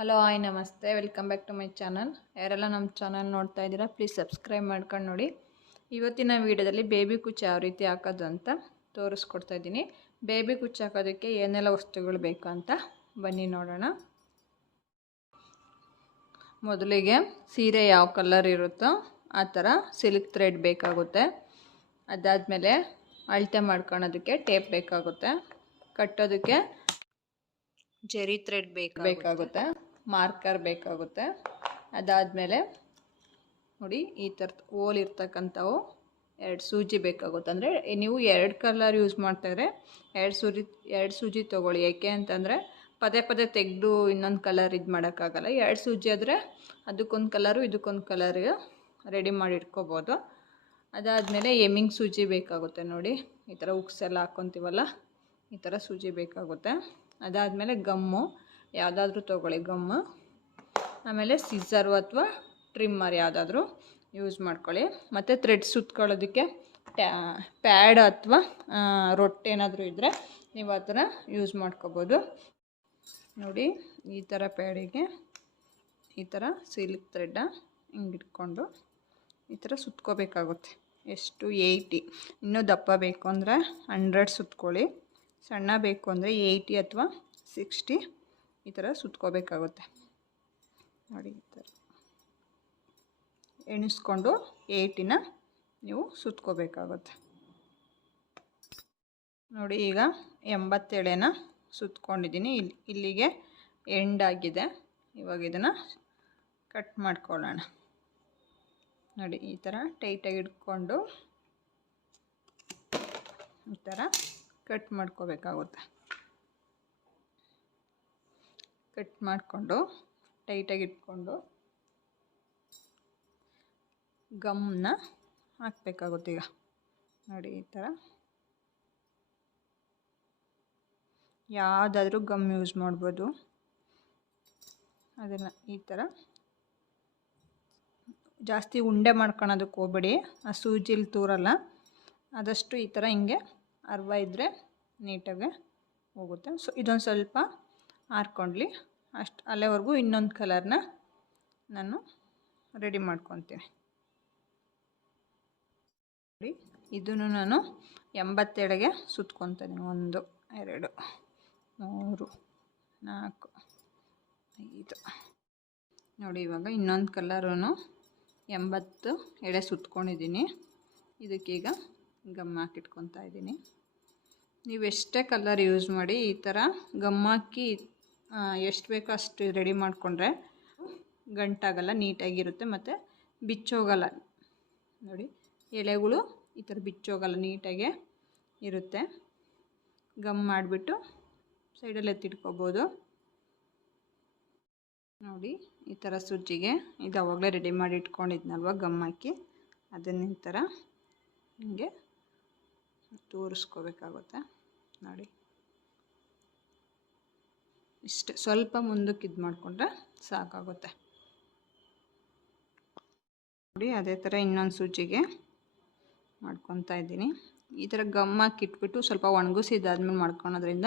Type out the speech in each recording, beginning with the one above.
Hello hi ನಮಸ್ತೆ, welcome back to my channel. ಯಾರೆಲ್ಲ ನಮ್ಮ ಚಾನಲ್ ನೋಡ್ತಾ ಇದ್ದೀರಾ ಪ್ಲೀಸ್ ಸಬ್ಸ್ಕ್ರೈಬ್ ಮಾಡ್ಕೊಂಡು ನೋಡಿ. ಇವತ್ತಿನ ವೀಡಿಯೋದಲ್ಲಿ ಬೇಬಿ ಕುಚ್ಚು ಯಾವ ರೀತಿ ಹಾಕೋದು ಅಂತ ತೋರಿಸ್ಕೊಡ್ತಾ ಇದ್ದೀನಿ. ಬೇಬಿ ಕುಚ್ಚು ಹಾಕೋದಕ್ಕೆ ಏನೆಲ್ಲ ವಸ್ತುಗಳು ಬೇಕು ಅಂತ ಬನ್ನಿ ನೋಡೋಣ. ಮೊದಲಿಗೆ ಸೀರೆ ಯಾವ ಕಲರ್ ಇರುತ್ತೋ ಆ ಥರ ಸಿಲ್ಕ್ ಥ್ರೆಡ್ ಬೇಕಾಗುತ್ತೆ. ಅದಾದಮೇಲೆ ಅಳತೆ ಮಾಡ್ಕೊಳೋದಕ್ಕೆ ಟೇಪ್ ಬೇಕಾಗುತ್ತೆ. ಕಟ್ಟೋದಕ್ಕೆ ಜೆರಿ ಥ್ರೆಡ್ ಬೇಕಾಗುತ್ತೆ. ಮಾರ್ಕರ್ ಬೇಕಾಗುತ್ತೆ. ಅದಾದಮೇಲೆ ನೋಡಿ ಈ ಥರದ ಹೋಲ್ ಇರ್ತಕ್ಕಂಥವು 2 ಸೂಜಿ ಬೇಕಾಗುತ್ತೆ. ಅಂದರೆ ನೀವು 2 ಕಲರ್ ಯೂಸ್ ಮಾಡ್ತಾಯಿದ್ರೆ 2 ಸೂಜಿ ತೊಗೊಳ್ಳಿ. ಏಕೆ ಅಂತಂದರೆ ಪದೇ ಪದೇ ತೆಗೆದು ಇನ್ನೊಂದು ಕಲರ್ ಇದು ಮಾಡೋಕ್ಕಾಗಲ್ಲ. 2 ಸೂಜಿ ಆದರೆ ಅದಕ್ಕೊಂದು ಕಲರು ಇದಕ್ಕೊಂದು ಕಲರ್ ರೆಡಿ ಮಾಡಿ ಇಟ್ಕೋಬೋದು. ಅದಾದಮೇಲೆ ಎಮ್ಮಿಂಗ್ ಸೂಜಿ ಬೇಕಾಗುತ್ತೆ. ನೋಡಿ ಈ ಥರ ಉಕ್ಸ್ ಎಲ್ಲ ಹಾಕ್ಕೊತೀವಲ್ಲ, ಈ ಥರ ಸೂಜಿ ಬೇಕಾಗುತ್ತೆ. ಅದಾದಮೇಲೆ ಗಮ್ಮು ಯಾವುದಾದ್ರೂ ತೊಗೊಳ್ಳಿ, ಗಮ್ಮು. ಆಮೇಲೆ ಸಿzzರು ಅಥವಾ ಟ್ರಿಮ್ಮರ್ ಯಾವುದಾದ್ರೂ ಯೂಸ್ ಮಾಡ್ಕೊಳ್ಳಿ. ಮತ್ತು ಥ್ರೆಡ್ ಸುತ್ಕೊಳ್ಳೋದಕ್ಕೆ ಪ್ಯಾಡ್ ಅಥವಾ ರೊಟ್ಟೆ ಏನಾದರೂ ಇದ್ದರೆ ನೀವು ಆ ಥರ ಯೂಸ್ ಮಾಡ್ಕೋಬೋದು. ನೋಡಿ ಈ ಥರ ಪ್ಯಾಡಿಗೆ ಈ ಥರ ಸಿಲ್ಕ್ ಥ್ರೆಡ್ಡ ಹಿಂಗೆ ಇಟ್ಕೊಂಡು ಈ ಥರ ಸುತ್ಕೋಬೇಕಾಗುತ್ತೆ. ಎಷ್ಟು 80. ಇನ್ನೂ ದಪ್ಪ ಬೇಕು ಅಂದರೆ 100 ಸುತ್ಕೊಳ್ಳಿ. ಸಣ್ಣ ಬೇಕು ಅಂದರೆ 80 ಅಥವಾ 60 ಈ ಥರ ಸುತ್ಕೋಬೇಕಾಗುತ್ತೆ. ನೋಡಿ ಈ ಥರ ಎಣಿಸ್ಕೊಂಡು 80ನ ನೀವು ಸುತ್ಕೋಬೇಕಾಗುತ್ತೆ. ನೋಡಿ ಈಗ 80 ಎಳೆನ ಸುತ್ಕೊಂಡಿದ್ದೀನಿ. ಇಲ್ಲಿಗೆ ಎಂಡ್ ಆಗಿದೆ. ಇವಾಗ ಇದನ್ನು ಕಟ್ ಮಾಡ್ಕೊಳ್ಳೋಣ. ನೋಡಿ ಈ ಥರ ಟೈಟಾಗಿ ಇಟ್ಕೊಂಡು ಈ ಥರ ಕಟ್ ಮಾಡ್ಕೋಬೇಕಾಗುತ್ತೆ. ಕಟ್ ಮಾಡಿಕೊಂಡು ಟೈಟಾಗಿ ಇಟ್ಕೊಂಡು ಗಮ್ನ ಹಾಕಬೇಕಾಗುತ್ತೆ. ಈಗ ನೋಡಿ ಈ ಥರ ಯಾವುದಾದ್ರೂ ಗಮ್ ಯೂಸ್ ಮಾಡ್ಬೋದು. ಅದನ್ನು ಈ ಥರ ಜಾಸ್ತಿ ಉಂಡೆ ಮಾಡ್ಕೊಳೋದಕ್ಕೆ ಹೋಗ್ಬೇಡಿ, ಆ ಸೂಜಿಲಿ ತೂರಲ್ಲ. ಆದಷ್ಟು ಈ ಥರ ಹಿಂಗೆ ಅರ್ವ ಇದ್ದರೆ ನೀಟಾಗೆ ಹೋಗುತ್ತೆ. ಸೊ ಇದೊಂದು ಸ್ವಲ್ಪ ಹಾರ್ಕೊಳ್ಳಿ. ಅಲ್ಲಿವರೆಗೂ ಇನ್ನೊಂದು ಕಲರ್ನ ನಾನು ರೆಡಿ ಮಾಡ್ಕೊತೀನಿ. ನೋಡಿ ಇದನ್ನು ನಾನು 80 ಎಳೆಗೆ ಸುತ್ಕೊತೀನಿ. 1 2 3 4 5. ನೋಡಿ ಇವಾಗ ಇನ್ನೊಂದು ಕಲರೂ 80 ಎಳೆ ಸುತ್ಕೊಂಡಿದ್ದೀನಿ. ಇದಕ್ಕೀಗ ಗಮ್ ಹಾಕಿಟ್ಕೊತಾ ಇದ್ದೀನಿ. ನೀವು ಎಷ್ಟೇ ಕಲರ್ ಯೂಸ್ ಮಾಡಿ ಈ ಥರ ಗಮ್ ಹಾಕಿ ಎಷ್ಟು ಬೇಕೋ ಅಷ್ಟು ರೆಡಿ ಮಾಡಿಕೊಂಡ್ರೆ ಗಂಟಾಗಲ್ಲ, ನೀಟಾಗಿರುತ್ತೆ ಮತ್ತು ಬಿಚ್ಚೋಗಲ್ಲ. ನೋಡಿ ಎಳೆಗಳು ಈ ಥರ ಬಿಚ್ಚೋಗಲ್ಲ, ನೀಟಾಗೆ ಇರುತ್ತೆ. ಗಮ್ ಮಾಡಿಬಿಟ್ಟು ಸೈಡಲ್ಲಿ ಎತ್ತಿಟ್ಕೋಬೋದು. ನೋಡಿ ಈ ಥರ ಸುಜ್ಜಿಗೆ ಇದು ಅವಾಗಲೇ ರೆಡಿ ಮಾಡಿ ಇಟ್ಕೊಂಡಿದ್ನಲ್ವ ಗಮ್ ಹಾಕಿ, ಅದನ್ನ ಈ ಥರ ಹಿಂಗೆ ತೋರಿಸ್ಕೋಬೇಕಾಗುತ್ತೆ. ನೋಡಿ ಇಷ್ಟೇ, ಸ್ವಲ್ಪ ಮುಂದಕ್ಕೆ ಇದು ಮಾಡಿಕೊಂಡ್ರೆ ಸಾಕಾಗುತ್ತೆ. ನೋಡಿ ಅದೇ ಥರ ಇನ್ನೊಂದು ಸೂಜಿಗೆ ಮಾಡ್ಕೊತಾ ಇದ್ದೀನಿ. ಈ ಥರ ಗಮ್ ಹಾಕಿಟ್ಬಿಟ್ಟು ಸ್ವಲ್ಪ ಒಣಗಿಸಿದಾದ್ಮೇಲೆ ಮಾಡ್ಕೊಳೋದ್ರಿಂದ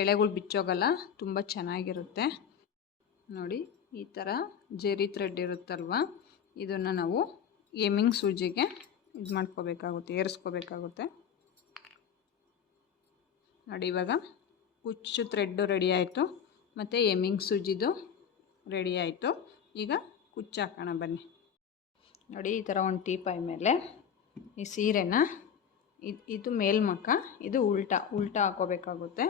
ಎಳೆಗಳು ಬಿಚ್ಚೋಗಲ್ಲ, ತುಂಬ ಚೆನ್ನಾಗಿರುತ್ತೆ. ನೋಡಿ ಈ ಥರ ಜೆರಿ ಥ್ರೆಡ್ ಇರುತ್ತಲ್ವ, ಇದನ್ನು ನಾವು ಎಮ್ಮಿಂಗ್ ಸೂಜಿಗೆ ಇದು ಮಾಡ್ಕೋಬೇಕಾಗುತ್ತೆ, ಏರಿಸ್ಕೋಬೇಕಾಗುತ್ತೆ. ನೋಡಿ ಇವಾಗ ಕುಚ್ಚು ಥ್ರೆಡ್ಡು ರೆಡಿ ಆಯಿತು ಮತ್ತು ಎಮ್ಮಿಂಗ್ ಸೂಜಿದು ರೆಡಿ ಆಯಿತು. ಈಗ ಕುಚ್ಚು ಹಾಕೋಣ ಬನ್ನಿ. ನೋಡಿ ಈ ಥರ ಒಂದು ಟೀಪಾಯ್ ಮೇಲೆ ಈ ಸೀರೆನ ಇದು ಮೇಲ್ಮುಖ, ಇದು ಉಲ್ಟಾ ಹಾಕೋಬೇಕಾಗುತ್ತೆ.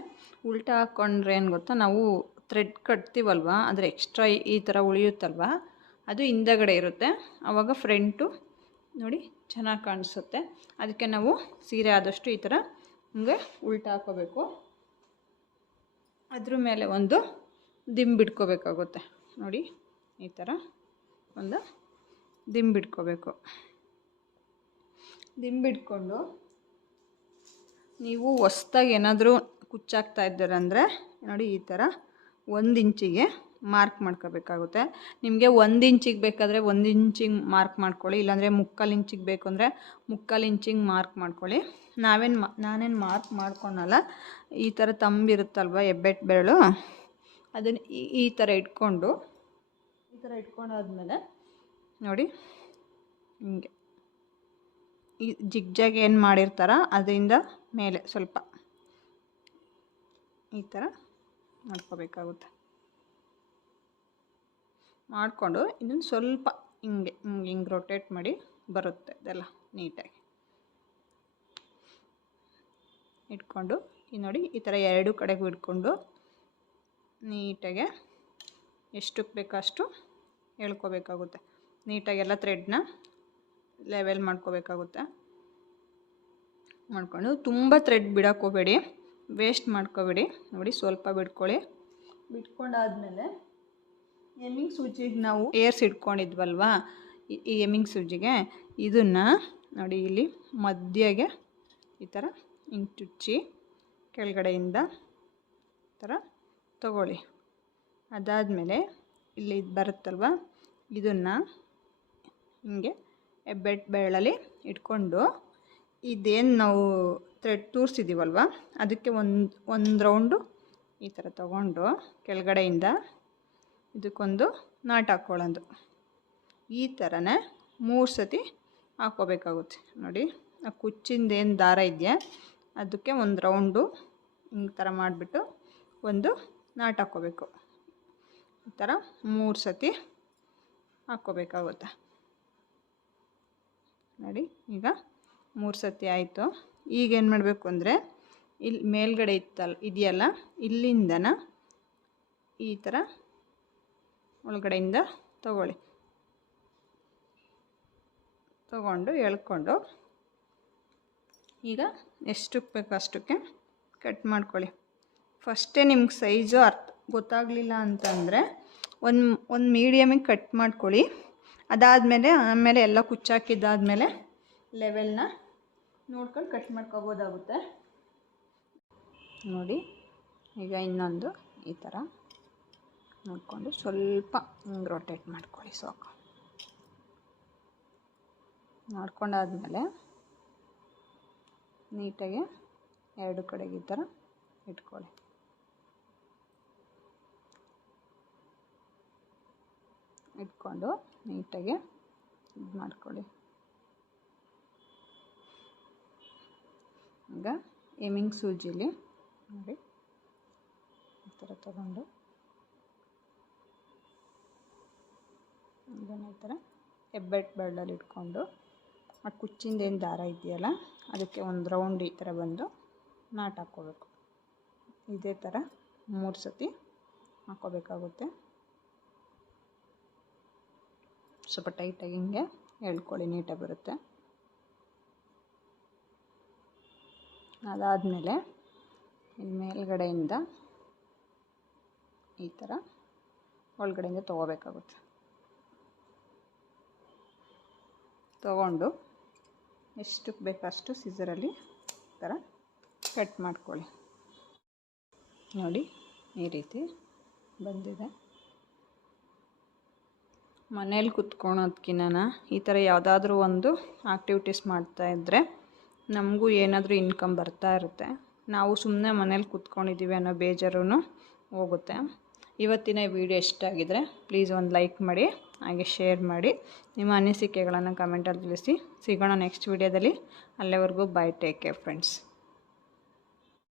ಉಲ್ಟಾ ಹಾಕ್ಕೊಂಡ್ರೆ ಏನು ಗೊತ್ತಾ, ನಾವು ಥ್ರೆಡ್ ಕಟ್ತೀವಲ್ವ ಆದರೆ ಎಕ್ಸ್ಟ್ರಾ ಈ ಥರ ಉಳಿಯುತ್ತಲ್ವ, ಅದು ಹಿಂದಗಡೆ ಇರುತ್ತೆ. ಆವಾಗ ಫ್ರಂಟು ನೋಡಿ ಚೆನ್ನಾಗಿ ಕಾಣಿಸುತ್ತೆ. ಅದಕ್ಕೆ ನಾವು ಸೀರೆ ಆದಷ್ಟು ಈ ಥರ ಹಿಂಗೆ ಉಲ್ಟಾ ಹಾಕೋಬೇಕು. ಅದ್ರ ಮೇಲೆ ಒಂದು ದಿಂಬಿಡ್ಕೋಬೇಕಾಗುತ್ತೆ. ನೋಡಿ ಈ ಥರ ಒಂದು ದಿಂಬಿಡ್ಕೋಬೇಕು. ದಿಂಬಿಡ್ಕೊಂಡು ನೀವು ಹೊಸ್ದಾಗಿ ಏನಾದರೂ ಕುಚ್ಚಾಕ್ತಾ ಇದ್ದೀರಂದರೆ ನೋಡಿ ಈ ಥರ 1 ಇಂಚಿಗೆ ಮಾರ್ಕ್ ಮಾಡ್ಕೋಬೇಕಾಗುತ್ತೆ. ನಿಮಗೆ 1 ಇಂಚಿಗೆ ಬೇಕಾದರೆ 1 ಇಂಚಿಗೆ ಮಾರ್ಕ್ ಮಾಡ್ಕೊಳ್ಳಿ, ಇಲ್ಲಾಂದರೆ 3/4 ಇಂಚಿಗೆ ಬೇಕು ಅಂದರೆ 3/4 ಇಂಚಿಗೆ ಮಾರ್ಕ್ ಮಾಡ್ಕೊಳ್ಳಿ. ನಾನೇನು ಮಾರ್ಕ್ ಮಾಡ್ಕೊಳಲ್ಲ. ಈ ಥರ ತಂಬಿರುತ್ತಲ್ವ ಹೆಬ್ಬೆಟ್ಟು ಬೆರಳು, ಅದನ್ನು ಈ ಥರ ಇಟ್ಕೊಂಡು ಇಟ್ಕೊಂಡಾದ್ಮೇಲೆ ನೋಡಿ ಹಿಂಗೆ ಈ ಜಿಗ್ಜಾಗ್ ಏನು ಮಾಡಿರ್ತಾರ ಅದರಿಂದ ಮೇಲೆ ಸ್ವಲ್ಪ ಈ ಥರ ಮಾಡ್ಕೋಬೇಕಾಗುತ್ತೆ. ಮಾಡಿಕೊಂಡು ಇದನ್ನು ಸ್ವಲ್ಪ ಹಿಂಗೆ ರೊಟೇಟ್ ಮಾಡಿ ಬರುತ್ತೆ ಇದೆಲ್ಲ ನೀಟಾಗಿ ಇಟ್ಕೊಂಡು ನೋಡಿ ಈ ಥರ ಎರಡು ಕಡೆಗೂ ಇಟ್ಕೊಂಡು ನೀಟಾಗೆ ಎಷ್ಟಕ್ಕೆ ಬೇಕೋ ಅಷ್ಟು ಎಳ್ಕೊಬೇಕಾಗುತ್ತೆ. ನೀಟಾಗಿ ಎಲ್ಲ ಥ್ರೆಡ್ನ ಲೆವೆಲ್ ಮಾಡ್ಕೋಬೇಕಾಗುತ್ತೆ. ಮಾಡಿಕೊಂಡು ತುಂಬ ಥ್ರೆಡ್ ಬಿಡೋಕ್ಕೆ ಹೋಗಬೇಡಿ, ವೇಸ್ಟ್ ಮಾಡ್ಕೋಬೇಡಿ. ನೋಡಿ ಸ್ವಲ್ಪ ಬಿಟ್ಕೊಳ್ಳಿ. ಬಿಟ್ಕೊಂಡಾದ್ಮೇಲೆ ಎಮ್ಮಿಂಗ್ ಸೂಜಿಗೆ ನಾವು ಏರ್ಸ್ ಇಟ್ಕೊಂಡಿದ್ವಲ್ವಾ, ಈ ಎಮ್ಮಿಂಗ್ ಸೂಜಿಗೆ ಇದನ್ನು ನೋಡಿ ಇಲ್ಲಿ ಮಧ್ಯಗೆ ಈ ಥರ ಹಿಂಗೆ ಚುಚ್ಚಿ ಕೆಳಗಡೆಯಿಂದ ಈ ಥರ ತಗೊಳ್ಳಿ. ಅದಾದಮೇಲೆ ಇಲ್ಲಿ ಬರುತ್ತಲ್ವ, ಇದನ್ನು ಹಿಂಗೆ ಹೆಬ್ಬೆಟ್ ಬೆರಳಲ್ಲಿ ಇಟ್ಕೊಂಡು ಇದೇನು ನಾವು ಥ್ರೆಡ್ ತೂರಿಸಿದ್ದೀವಲ್ವ ಅದಕ್ಕೆ ಒಂದು ರೌಂಡು ಈ ಥರ ತಗೊಂಡು ಕೆಳಗಡೆಯಿಂದ ಇದಕ್ಕೊಂದು ನಾಟ್ ಹಾಕ್ಕೊಳ್ಳೋದು. ಈ ಥರನೇ 3 ಸತಿ ಹಾಕ್ಕೋಬೇಕಾಗುತ್ತೆ. ನೋಡಿ ಆ ಕುಚ್ಚಿಂದೇನು ದಾರ ಇದೆಯಾ ಅದಕ್ಕೆ ಒಂದು ರೌಂಡು ಈ ಥರ ಮಾಡಿಬಿಟ್ಟು ಒಂದು ನಾಟ್ ಹಾಕ್ಕೋಬೇಕು. ಈ ಥರ 3 ಸತಿ ಹಾಕ್ಕೋಬೇಕಾಗುತ್ತೆ. ನೋಡಿ ಈಗ 3 ಸತಿ ಆಯಿತು. ಈಗೇನು ಮಾಡಬೇಕು ಅಂದರೆ ಇಲ್ಲಿ ಮೇಲ್ಗಡೆ ಇದೆಯಲ್ಲ ಇಲ್ಲಿಂದನ ಈ ಥರ ಒಳಗಡೆಯಿಂದ ತಗೊಂಡು ಎಳ್ಕೊಂಡು ಈಗ ಎಷ್ಟಕ್ಕೆ ಬೇಕು ಅಷ್ಟಕ್ಕೆ ಕಟ್ ಮಾಡ್ಕೊಳ್ಳಿ. ಫಸ್ಟೇ ನಿಮ್ಗೆ ಸೈಜು ಗೊತ್ತಾಗಲಿಲ್ಲ ಅಂತಂದರೆ ಒಂದು ಮೀಡಿಯಮಿಗೆ ಕಟ್ ಮಾಡ್ಕೊಳ್ಳಿ. ಆಮೇಲೆ ಎಲ್ಲ ಕುಚ್ಚಾಕಿದ್ದಾದಮೇಲೆ ಲೆವೆಲ್ನ ನೋಡ್ಕೊಂಡು ಕಟ್ ಮಾಡ್ಕೋಬೋದಾಗುತ್ತೆ. ನೋಡಿ ಈಗ ಇನ್ನೊಂದು ಈ ಥರ ನೋಡಿಕೊಂಡು ಸ್ವಲ್ಪ ಹಿಂಗೆ ರೊಟೇಟ್ ಮಾಡ್ಕೊಳ್ಳಿ. ಸಾಕು. ಮಾಡ್ಕೊಂಡಾದ್ಮೇಲೆ ನೀಟಾಗಿ ಎರಡು ಕಡೆಗೆ ಈ ಥರ ಇಟ್ಕೊಳ್ಳಿ. ಇಟ್ಕೊಂಡು ನೀಟಾಗಿ ಇದು ಮಾಡ್ಕೊಳ್ಳಿ. ಈಗ ಎಮ್ಮಿಂಗ್ ಸೂಜಿಲಿ ನೋಡಿ ಈ ಥರ ತಗೊಂಡು ಇದನ್ನು ಈ ಥರ ಹೆಬ್ಬೆಟ್ ಬೆರಳಲ್ಲಿ ಇಟ್ಕೊಂಡು ಆ ಕುಚ್ಚಿಂದೇನು ದಾರ ಇದೆಯಲ್ಲ ಅದಕ್ಕೆ ಒಂದು ರೌಂಡ್ ಈ ಥರ ಬಂದು ನಾಟ್ ಹಾಕ್ಕೋಬೇಕು. ಇದೇ ಥರ 3 ಸತಿ ಹಾಕ್ಕೋಬೇಕಾಗುತ್ತೆ. ಸ್ವಲ್ಪ ಟೈಟಾಗಿ ಹಿಂಗೆ ಎಳ್ಕೊಳ್ಳಿ, ನೀಟಾಗಿ ಬರುತ್ತೆ. ಅದಾದಮೇಲೆ ಇಲ್ಲಿ ಮೇಲ್ಗಡೆಯಿಂದ ಈ ಥರ ಒಳಗಡೆಯಿಂದ ತೊಗೋಬೇಕಾಗುತ್ತೆ. ತೊಗೊಂಡು ಎಷ್ಟಕ್ಕೆ ಬೇಕಷ್ಟು ಸಿಸರಲ್ಲಿ ಈ ಥರ ಕಟ್ ಮಾಡ್ಕೊಳ್ಳಿ. ನೋಡಿ ಈ ರೀತಿ ಬಂದಿದೆ. ಮನೇಲಿ ಕುತ್ಕೊಳೋದ್ಕಿನ್ನ ಈ ಥರ ಯಾವುದಾದ್ರೂ ಒಂದು ಆ್ಯಕ್ಟಿವಿಟೀಸ್ ಮಾಡ್ತಾಯಿದ್ರೆ ನಮಗೂ ಏನಾದರೂ ಇನ್ಕಮ್ ಬರ್ತಾ ಇರುತ್ತೆ. ನಾವು ಸುಮ್ಮನೆ ಮನೇಲಿ ಕೂತ್ಕೊಂಡಿದ್ದೀವಿ ಅನ್ನೋ ಬೇಜಾರೂ ಹೋಗುತ್ತೆ. ಇವತ್ತಿನ ವಿಡಿಯೋ ಇಷ್ಟ ಆಗಿದರೆ ಪ್ಲೀಸ್ ಒಂದು ಲೈಕ್ ಮಾಡಿ, ಹಾಗೆ ಶೇರ್ ಮಾಡಿ. ನಿಮ್ಮ ಅನಿಸಿಕೆಗಳನ್ನು ಕಮೆಂಟಲ್ಲಿ ತಿಳಿಸಿ. ಸಿಗೋಣ ನೆಕ್ಸ್ಟ್ ವಿಡಿಯೋದಲ್ಲಿ. ಅಲ್ಲಿವರೆಗೂ ಬೈ, ಟೇಕ್ ಕೇರ್ ಫ್ರೆಂಡ್ಸ್.